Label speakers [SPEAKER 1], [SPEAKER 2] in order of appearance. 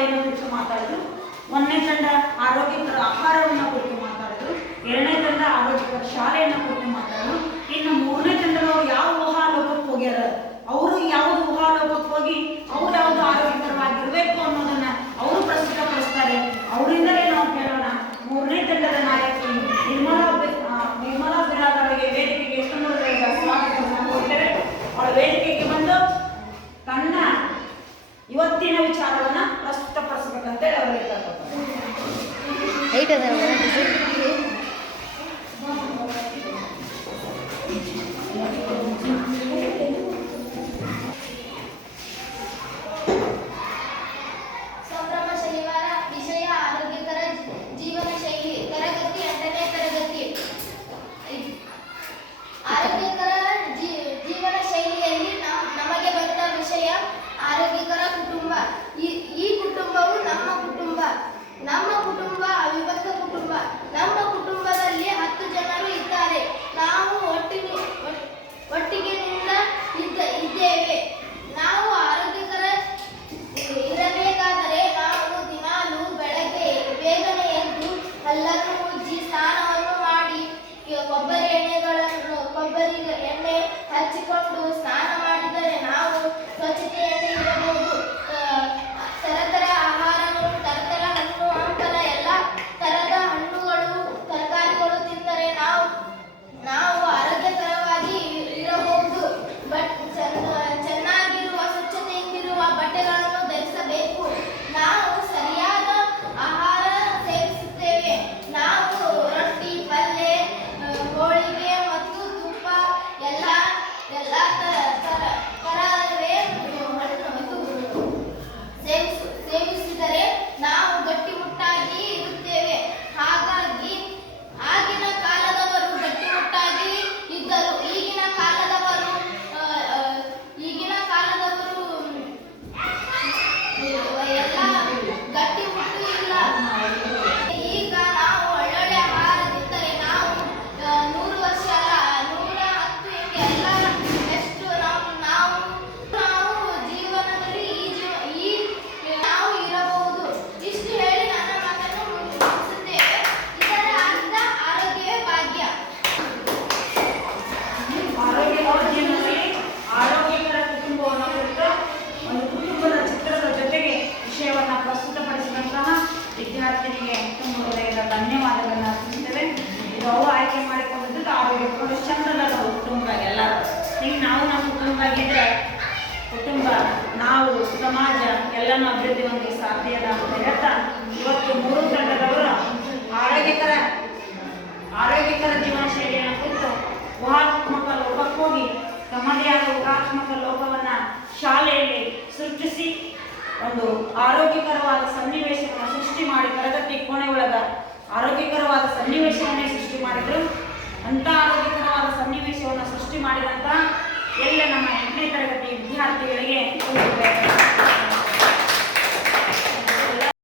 [SPEAKER 1] ಪಾತ್ರೆಯನ್ನು ಕುರಿತು ಮಾತಾಡಿದ್ರು. ಒಂದನೇ ತಂಡ ಆರೋಗ್ಯಕರ ಆಹಾರವನ್ನು ಕುರಿತು ಮಾತಾಡಿದ್ರು. ಎರಡನೇ ತಂಡ ಆರೋಗ್ಯಕರ ಶಾಲೆಯನ್ನು ಕುರಿತು ಮಾತಾಡಿದ್ರು. ಇನ್ನು ಮೂರನೇ ತಂಡದವರು ಯಾವ ಊಹಾಲೋಕಕ್ಕೆ ಹೋಗ್ಯಾರ? ಅವರು ಯಾವ ಊಹಾಲೋಕಕ್ಕೆ ಹೋಗಿ ಅವ್ರು ಯಾವುದು ಆರೋಗ್ಯಕರವಾಗಿರ್ಬೇಕು ಅನ್ನೋದನ್ನ ಅವರು ಪ್ರಸ್ತುತಪಡಿಸ್ತಾರೆ. ಅವರಿಂದಲೇ ನಾವು ಕೇಳೋಣ. ಮೂರನೇ ತಂಡದ
[SPEAKER 2] এইটা দেবো ಹಿಂಗೆ ನಾವು
[SPEAKER 1] ನಮ್ಮ ಕುಟುಂಬ ಆಗಿದ್ರೆ ಕುಟುಂಬ, ನಾವು, ಸಮಾಜ ಎಲ್ಲನ ಅಭಿವೃದ್ಧಿ ಒಂದು ಸಾಧ್ಯ ಅಂತ ಹೇಳ್ತಾ ಇವತ್ತು ಮೂರು ತಂಡದವರು ಆರೋಗ್ಯಕರ ಆರೋಗ್ಯಕರ ಜೀವನ ಶೈಲಿಯನ್ನು ಕುರಿತು ಊಹಾತ್ಮಕ ಲೋಕಕ್ಕೆ ಹೋಗಿ ತಮ್ಮದೇ ಆದ ಊಹಾತ್ಮಕ ಲೋಕವನ್ನು ಶಾಲೆಯಲ್ಲಿ ಸೃಷ್ಟಿಸಿ ಒಂದು ಆರೋಗ್ಯಕರವಾದ ಸನ್ನಿವೇಶವನ್ನು ಸೃಷ್ಟಿ ಮಾಡಿ, ತರಗತಿ ಕೋಣೆ ಒಳಗ ಆರೋಗ್ಯಕರವಾದ ಸನ್ನಿವೇಶವನ್ನೇ ಸೃಷ್ಟಿ ಮಾಡಿದ್ರು. ಅಂಥ ಆರೋಗ್ಯಕರವಾದ ಸನ್ನಿವೇಶವನ್ನು ಸೃಷ್ಟಿ ಮಾಡಿದಂಥ ಎಲ್ಲ ನಮ್ಮ ಎಂಟನೇ ತರಗತಿ ವಿದ್ಯಾರ್ಥಿಗಳಿಗೆ